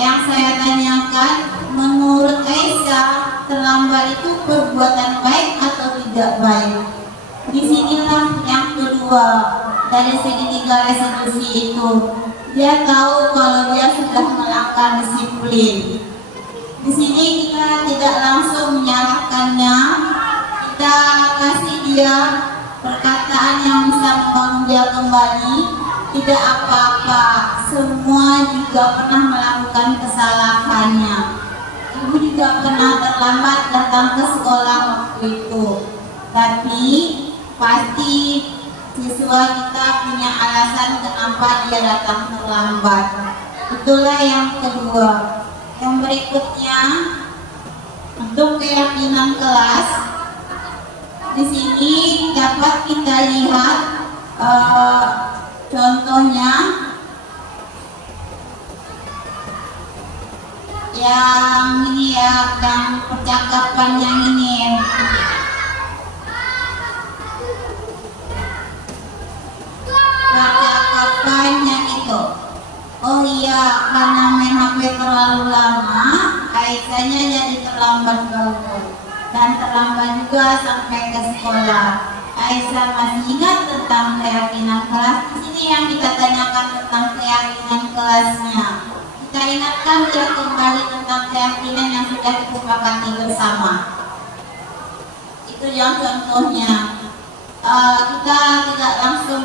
yang saya tanyakan, menurut Aisyah terlambat itu perbuatan baik atau tidak baik? Disinilah yang kedua dari segitiga restitusi itu, dia tahu kalau dia sudah melanggar disiplin. Di sini kita tidak langsung menyalahkannya, kita kasih dia perkataan yang bisa membangun dia kembali. Tidak apa-apa, semua juga pernah melakukan kesalahannya. Ibu juga pernah terlambat datang ke sekolah waktu itu, tapi pasti siswa kita punya alasan kenapa dia datang terlambat. Itulah yang kedua. Yang berikutnya, untuk keyakinan kelas, di sini dapat kita lihat contohnya yang ini ya, yang percakapan yang ini. Percakapan yang itu. Oh iya, karena main HP terlalu lama, Aisyahnya jadi terlambat bangun dan terlambat juga sampai ke sekolah. Aisyah masih ingat tentang keyakinan kelas. Di sini yang kita tanyakan tentang keyakinan kelasnya. Kita ingatkan dia kembali tentang keyakinan yang sudah disepakati bersama. Itu yang contohnya. Kita tidak langsung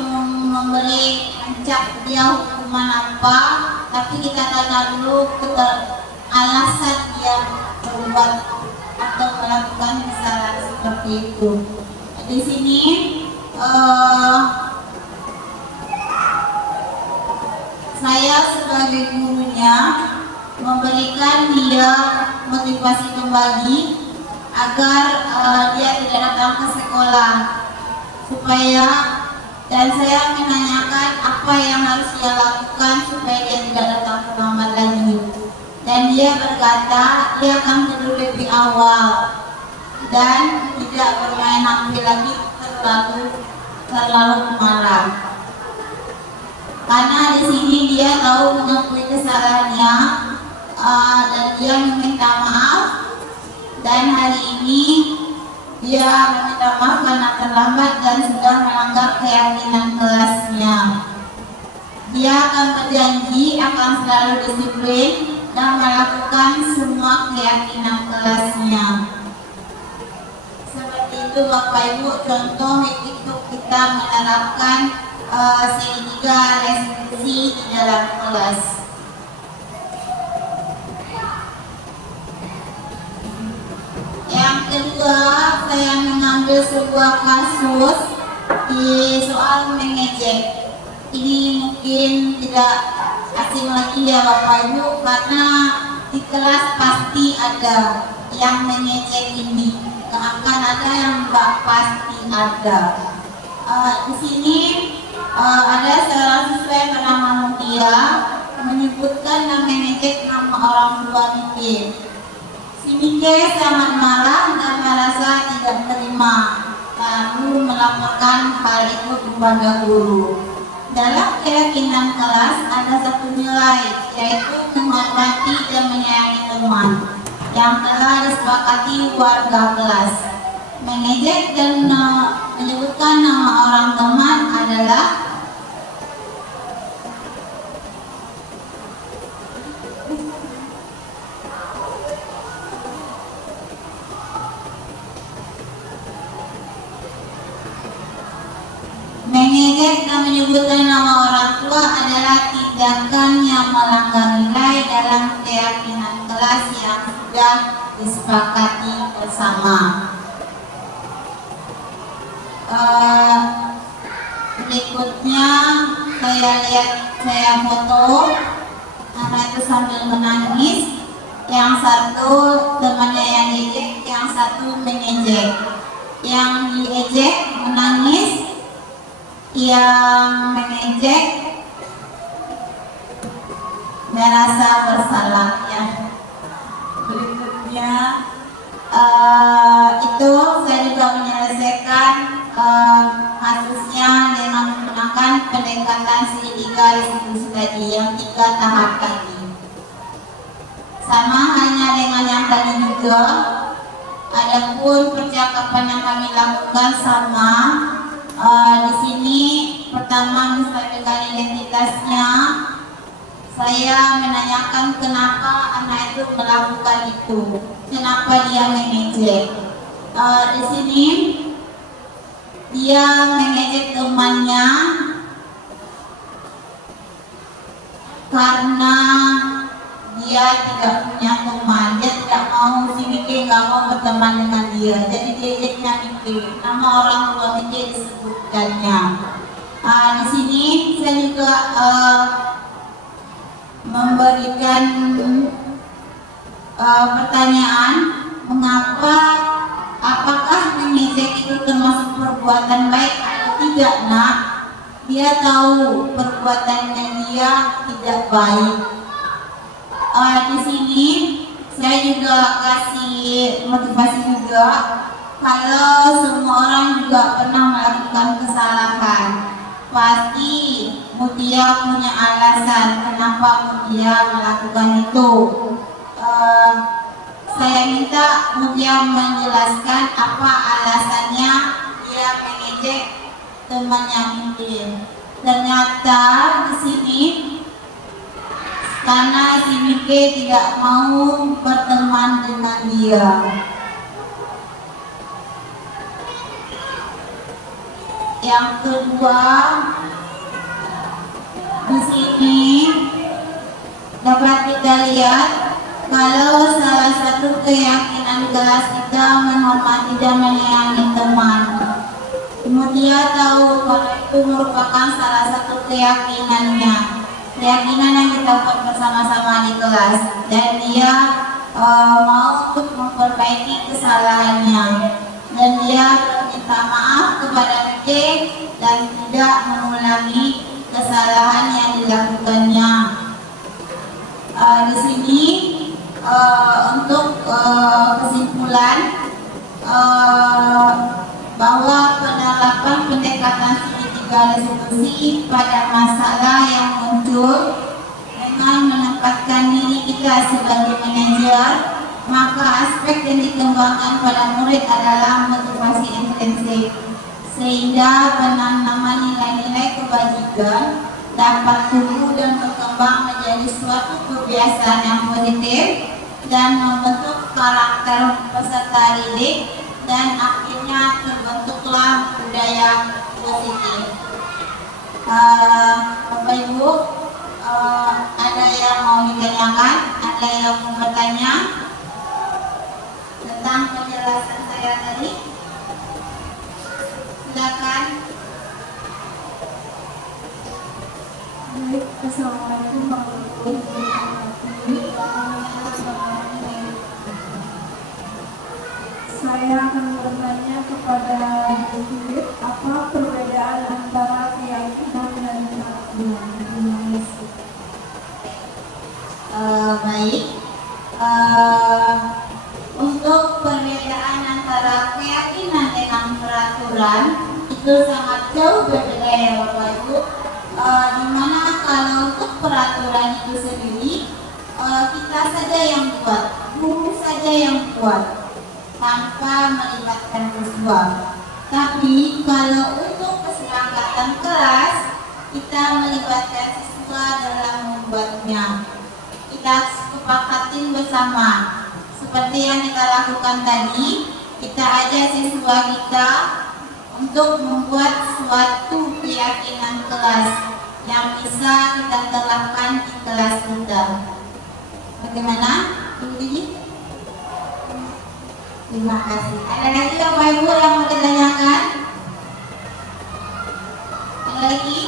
memberi mencap dia hukuman apa, tapi kita tanya dulu alasan dia berbuat atau melakukan kesalahan seperti itu. Di sini saya sebagai gurunya memberikan dia motivasi kembali agar dia tidak datang ke sekolah, supaya, dan saya menanyakan apa yang harus dia lakukan supaya dia tidak datang terlambat lagi. Dan dia berkata dia akan tidur lebih awal dan tidak bermain HP lagi terlalu malam. Karena di sini dia tahu mengakui kesalahannya dan dia meminta maaf, dan hari ini dia meminta maaf karena terlambat dan sudah melanggar keyakinan kelasnya. Dia akan berjanji akan selalu disiplin dan melakukan semua keyakinan kelasnya. Seperti itu Bapak Ibu, contoh itu kita menerapkan segitiga restitusi di dalam kelas. Yang kedua, saya mengambil sebuah kasus di soal mengejek. Ini mungkin tidak asing lagi ya Bapak Ibu, karena di kelas pasti ada yang mengejek ini, akan ada yang tidak pasti ada. Di sini ada seorang siswa yang bernama Mutia menyebutkan dan mengejek nama orang tua Mike. Si Mike sangat marah dan merasa tidak terima, lalu melaporkan hal itu kepada guru. Dalam keyakinan kelas ada satu nilai, yaitu menghormati dan menyayangi teman yang telah disepakati warga kelas. Mengejek dan menyebutkan nama orang teman adalah mengejek dan penyebutan nama orang tua adalah tindakan yang melanggar nilai dalam keyakinan kelas yang sudah disepakati bersama. Berikutnya saya foto anak itu sambil menangis, yang satu temannya yang diejek, yang satu mengejek. Yang diejek menangis, yang mengejek merasa bersalah ya. Berikutnya itu saya juga menyelesaikan kasusnya dengan menggunakan pendekatan segitiga restitusi tadi, yang 3 tahap tadi. Sama halnya dengan yang tadi juga, adapun percakapan yang kami lakukan sama. Di sini pertama menstabilkan identitasnya. Saya menanyakan kenapa anak itu melakukan itu, kenapa dia mengejek. Di sini dia mengejek temannya karena dia tidak punya teman, dia tidak mau, si Miki nggak mau berteman dengan dia, jadi dia ejeknya Miki, nama orang tua Miki disebutkannya. Di sini saya juga memberikan pertanyaan, mengapa, apakah mengejek itu termasuk perbuatan baik atau tidak, nak? Dia tahu perbuatannya dia tidak baik. Di sini saya juga kasih motivasi juga, kalau semua orang juga pernah melakukan kesalahan, pasti Mutia punya alasan kenapa Mutia melakukan itu. Saya minta Mutia menjelaskan apa alasannya dia mengejek temannya Mungkin. Ternyata di sini karena si Mike tidak mau berteman dengan dia. Yang kedua, di sini dapat kita lihat kalau salah satu keyakinan kelas kita menghormati dan menyayangi teman. Dia tahu kalau itu merupakan salah satu keyakinan yang kita buat bersama-sama di kelas, dan dia mau untuk memperbaiki kesalahannya, dan dia minta maaf kepada Mike dan tidak mengulangi kesalahan yang dilakukannya. Di sini untuk kesimpulan bahwa penerapan pendekatan segitiga restitusi pada masalah yang muncul dengan menempatkan diri kita sebagai manajer, maka aspek yang dikembangkan pada murid adalah motivasi intrinsik, sehingga penanaman nilai-nilai kebajikan dapat tumbuh dan berkembang menjadi suatu kebiasaan yang positif dan membentuk karakter peserta didik, dan akhirnya terbentuklah budaya positif. Bapak Ibu, ada yang mau ditanyakan? Ada yang mau bertanya tentang penjelasan saya tadi? Silakan. Baik, Assalamualaikum warahmatullahi wabarakatuh. Saya akan bertanya kepada Bu Philip, apa perbedaan antara keyakinan dan keraguan? Baik. Untuk perbedaan antara keyakinan dengan peraturan itu sangat jauh berbeda ya Bapak Ibu. Dimana kalau untuk peraturan itu sendiri kita saja yang buat, guru saja yang buat, tanpa melibatkan siswa. Tapi kalau untuk kesepakatan kelas, kita melibatkan siswa dalam membuatnya. Kita sepakatin bersama. Seperti yang kita lakukan tadi, kita ajak siswa kita untuk membuat suatu keyakinan kelas yang bisa kita terapkan di kelas kita. Bagaimana? Ini? Terima kasih. Ada lagi Bapak Ibu yang mau ditanyakan? Ada lagi?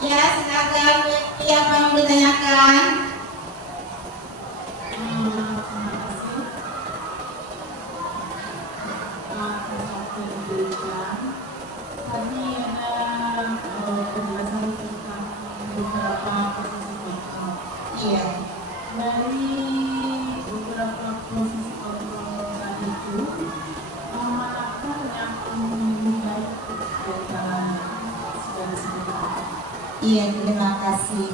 Ya, silakan. Apa yang mau ditanyakan? Tadi ada penjelasan tentang beberapa posisi kontrol. Iya. Dari beberapa posisi kontrol tadi itu, manakah yang lebih baik di antara segala sesuatu? Iya, terima kasih.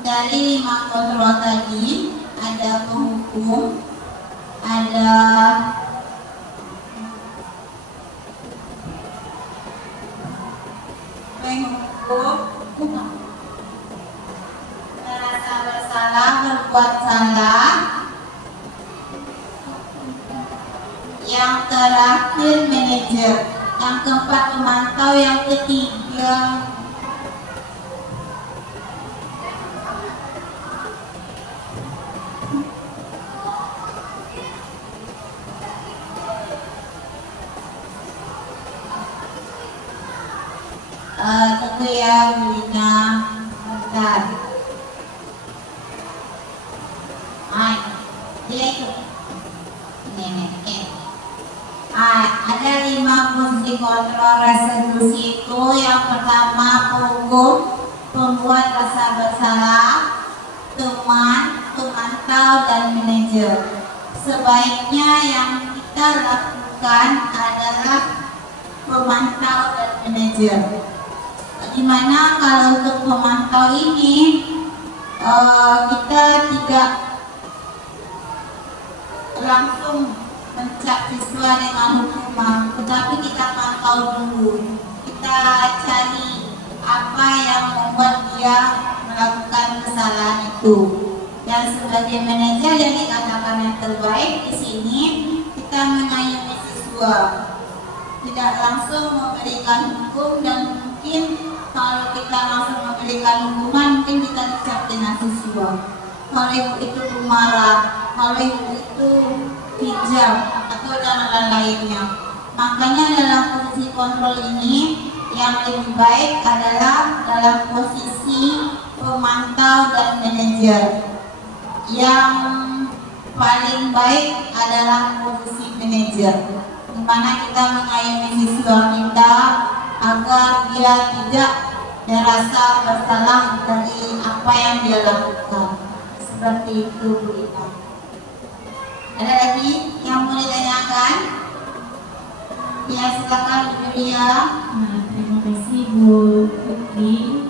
Dari 5 kontrol tadi ada penghukum, ada penghukum, merasa bersalah, berbuat salah. Yang terakhir manajer, yang keempat pemantau, yang ketiga tunggu ya Melina, bentar. Dia ikut. Ini. Ada 5 fungsi kontrol resolusi itu. Yang pertama penghukum, pembuat rasa bersalah, teman, pemantau, dan manajer. Sebaiknya yang kita lakukan adalah pemantau dan manajer. Dimana kalau untuk pemantau ini kita tidak langsung mencap siswa dengan hukuman, tetapi kita pantau dulu. Kita cari apa yang membuat dia melakukan kesalahan itu. Dan sebagai manajer yang dikatakan yang terbaik di sini, kita mengayomi siswa, tidak langsung memberikan hukum. Dan mungkin kalau kita langsung memberikan hukuman, mungkin kita dicap dengan siswa. Kalau ibu itu marah, kalau ibu itu hijab atau dan lainnya. Makanya dalam posisi kontrol ini yang lebih baik adalah dalam posisi pemantau dan manajer. Yang paling baik adalah posisi manajer, di mana kita mengayomi siswa kita agar dia tidak merasa bersalah dari apa yang dia lakukan. Seperti itu, Bu Ina. Ada lagi yang mau ditanyakan? Ya, silakan Bu Julia. Terima kasih Bu Putri.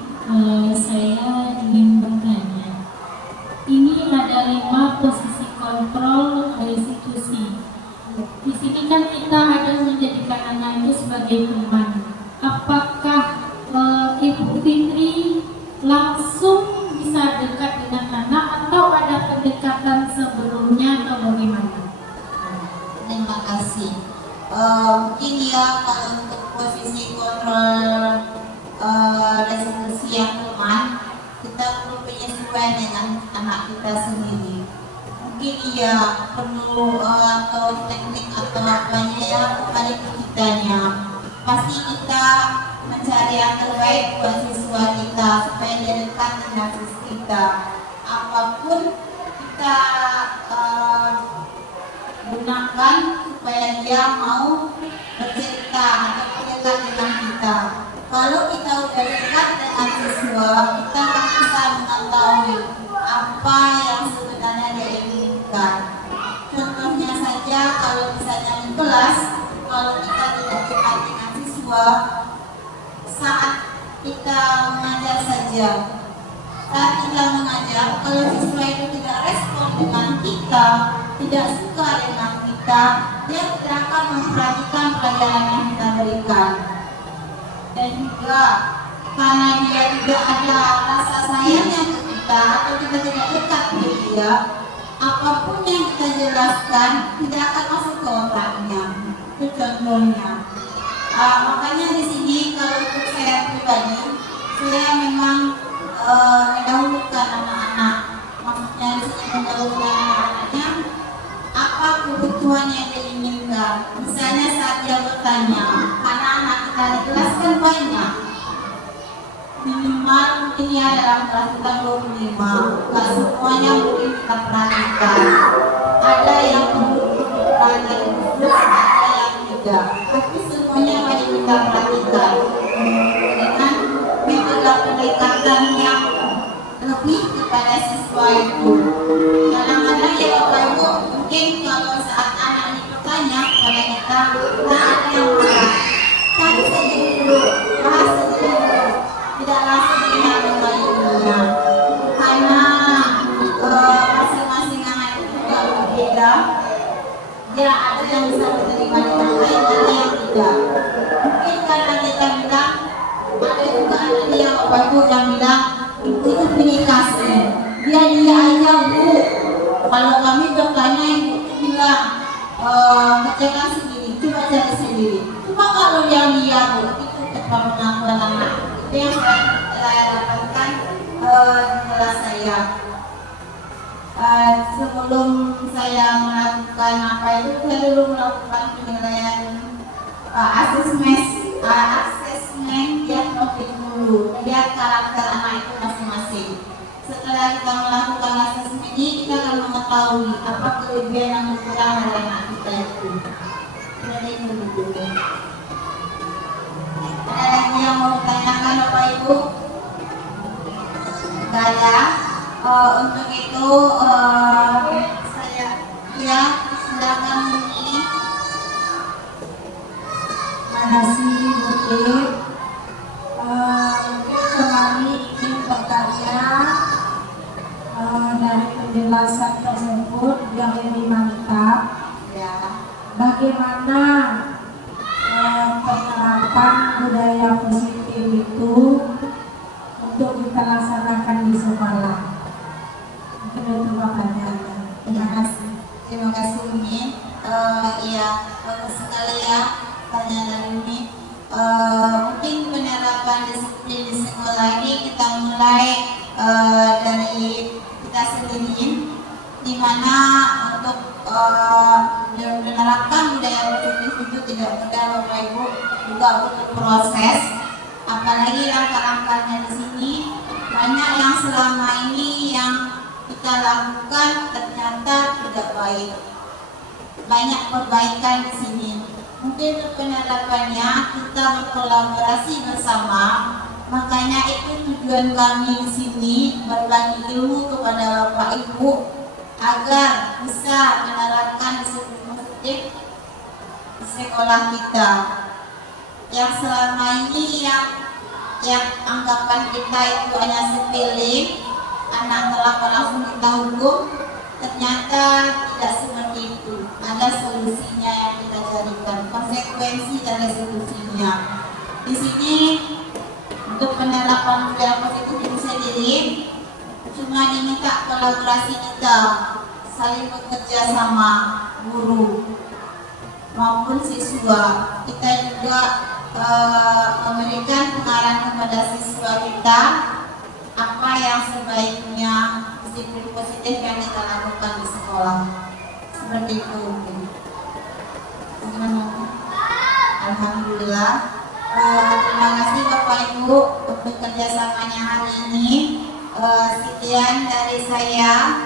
Saya ingin bertanya. Ini ada 5 posisi kontrol restitusi. Di sini kan kita ada menjadikan anak itu sebagai teman. Apakah Ibu Fitri langsung bisa dekat dengan anak atau ada pendekatan sebelumnya atau bagaimana? Terima kasih. Mungkin ya kalau untuk posisi kontrol restitusi yang teman, kita perlu penyesuaian dengan anak kita sendiri. Mungkin ya perlu atau teknik atau apanya ya kepada kitanya. Pasti kita mencari yang terbaik buat siswa kita supaya dia dekat dengan siswa kita. Apapun kita gunakan supaya dia mau bercerita atau dekat dengan kita. Kalau kita udah dekat dengan siswa, kita akan bisa mengetahui apa yang sebenarnya dia inginkan. Contohnya saja kalau misalnya di kelas, kalau kita tidak dekat dengan siswa, saat kita mengajar saja, kalau siswa itu tidak respon dengan kita, tidak suka dengan kita, dia tidak akan memperhatikan pelajaran yang kita berikan. Dan juga karena dia tidak ada rasa sayangnya ke kita atau kita tidak dekat dengan dia, apapun yang kita jelaskan tidak akan masuk ke otaknya. Itu contohnya. Makanya di sini kalau untuk saya pribadi, saya memang mendahulukan anak-anak. Maksudnya di sini mendahulukan anak-anaknya apa kebutuhan yang diinginkan. Misalnya saat dia bertanya, karena anak kita di kelas kan banyak, minimal mungkin ya dalam kelas kita 25, nggak semuanya mungkin kita perhatikan. Ada yang perlu perhatian khusus, ada yang tidak, tapi semuanya wajib kita perhatikan dengan metode pendekatan yang lebih kepada siswa itu. Kadang-kadang ya Bapak Ibu, mungkin kalau saat anak ini bertanya kepada kita, ada yang marah, cari saja dulu, bahas saja dulu, tidak langsung dengan ibunya, karena masing-masing anak itu juga berbeda. Dia ada yang bisa menerima dengan baik, ada yang tidak. Mungkin karena kita bilang, ada juga anak dia Bapak Ibu yang bilang itu pilih kasih, dia aja Bu. Kalau kami bertanya ibu bilang kerjakan sendiri, coba cari sendiri. Cuma kalau yang dia Bu itu tetap pengakuan anak. Itu yang saya dapatkan di kelas saya. Sebelum saya melakukan apa itu, saya dulu melakukan penilaian asesmen diagnostik dulu, lihat karakter anak itu masing-masing. Setelah kita melakukan asesmen ini, kita akan mengetahui apa kelebihan dan kekurangan dari anak kita itu. Jadi dulu. Ada lagi yang mau ditanyakan Bapak Ibu? Tidak ada. Untuk itu saya ya silakan ini. Terima kasih Bu Tip. Mungkin kami ingin bertanya dari penjelasan tersebut yang lebih mantap, Ya. bagaimana penerapan budaya positif itu untuk kita laksanakan di sekolah. Mungkin itu Bapaknya. Terima kasih. Terima kasih Umi. Iya, bagus sekali ya pertanyaan dari Umi. Mungkin penerapan disiplin di sekolah ini kita mulai dari kita sendiri, di mana untuk menerapkan budaya positif itu tidak mudah Bapak Ibu, juga butuh proses. Apalagi langkah-langkahnya di sini banyak yang selama ini yang kita lakukan ternyata tidak baik. Banyak perbaikan di sini. Mungkin untuk penerapannya kita berkolaborasi bersama. Makanya itu tujuan kami di sini, berbagi ilmu kepada Bapak Ibu agar bisa menerapkan disiplin positif di sekolah kita. Yang selama ini yang anggapan kita itu hanya sepele, anak melapor langsung kita hukum, ternyata tidak seperti itu. Ada solusinya yang kita carikan, konsekuensi dari solusinya. Di sini untuk penerapan budaya positif itu sendiri cuma diminta kolaborasi kita, saling bekerja sama guru maupun siswa. Kita juga memberikan pengarahan kepada siswa kita apa yang sebaiknya disiplin positif yang kita lakukan di sekolah. Seperti itu. Alhamdulillah. Terima kasih Bapak Ibu untuk kerjasamanya hari ini. Sekian dari saya.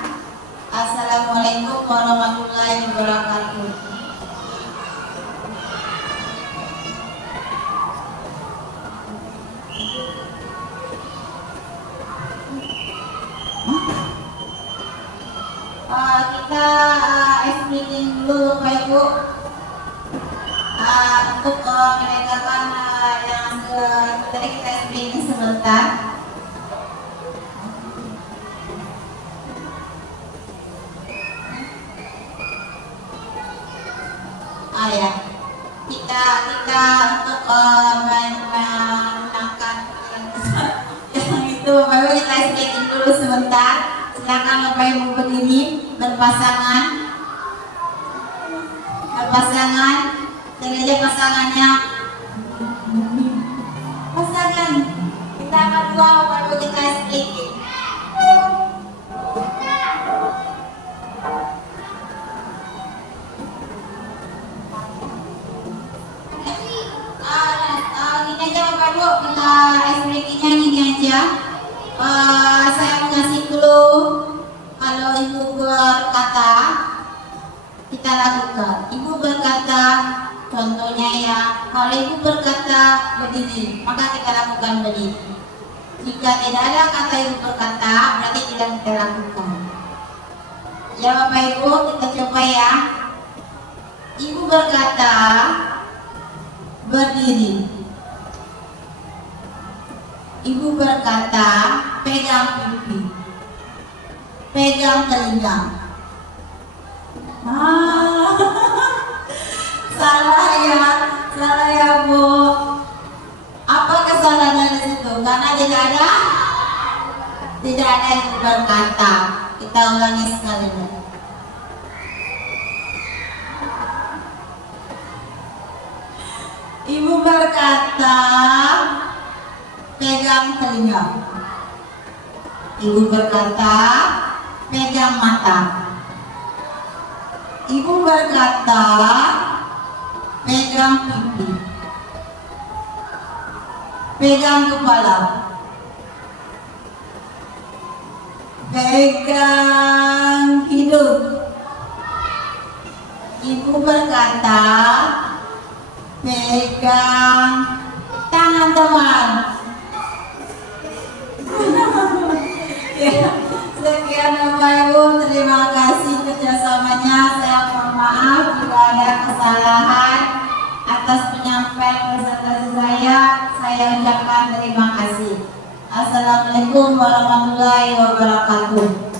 Assalamualaikum warahmatullahi wabarakatuh. Kita meeting dulu Bapak Ibu untuk menegakkan yang tadi kita meeting sebentar. Ya, kita untuk menangkan Silakan Bapak Ibu berdiri berpasangan. Berpasangan. Sengaja pasangannya. Pasangan. Kita akan doa Bapak Ibu, kita sedikit. Gini aja Bapak Ibu, kita SPK-nya gini aja. Saya mengasih clue. Kalau Ibu berkata, kita lakukan. Ibu berkata, contohnya ya, kalau Ibu berkata berdiri, maka kita lakukan berdiri. Jika tidak ada kata Ibu berkata, berarti tidak kita lakukan. Ya Bapak Ibu, kita coba ya. Ibu berkata, berdiri. Ibu berkata, pegang pipi, pegang telinga. Salah ya Bu. Apa kesalahan di situ? Karena tidak ada Ibu berkata. Kita ulangi sekali lagi. Ibu berkata, pegang telinga. Ibu berkata, pegang mata. Ibu berkata, pegang pipi, pegang kepala, pegang hidung. Ibu berkata, pegang tangan teman. Sekian Bapak Ibu, terima kasih kerjasamanya. Saya mohon maaf jika ada kesalahan atas penyampaian presentasi saya. Saya ucapkan terima kasih. Assalamualaikum warahmatullahi wabarakatuh.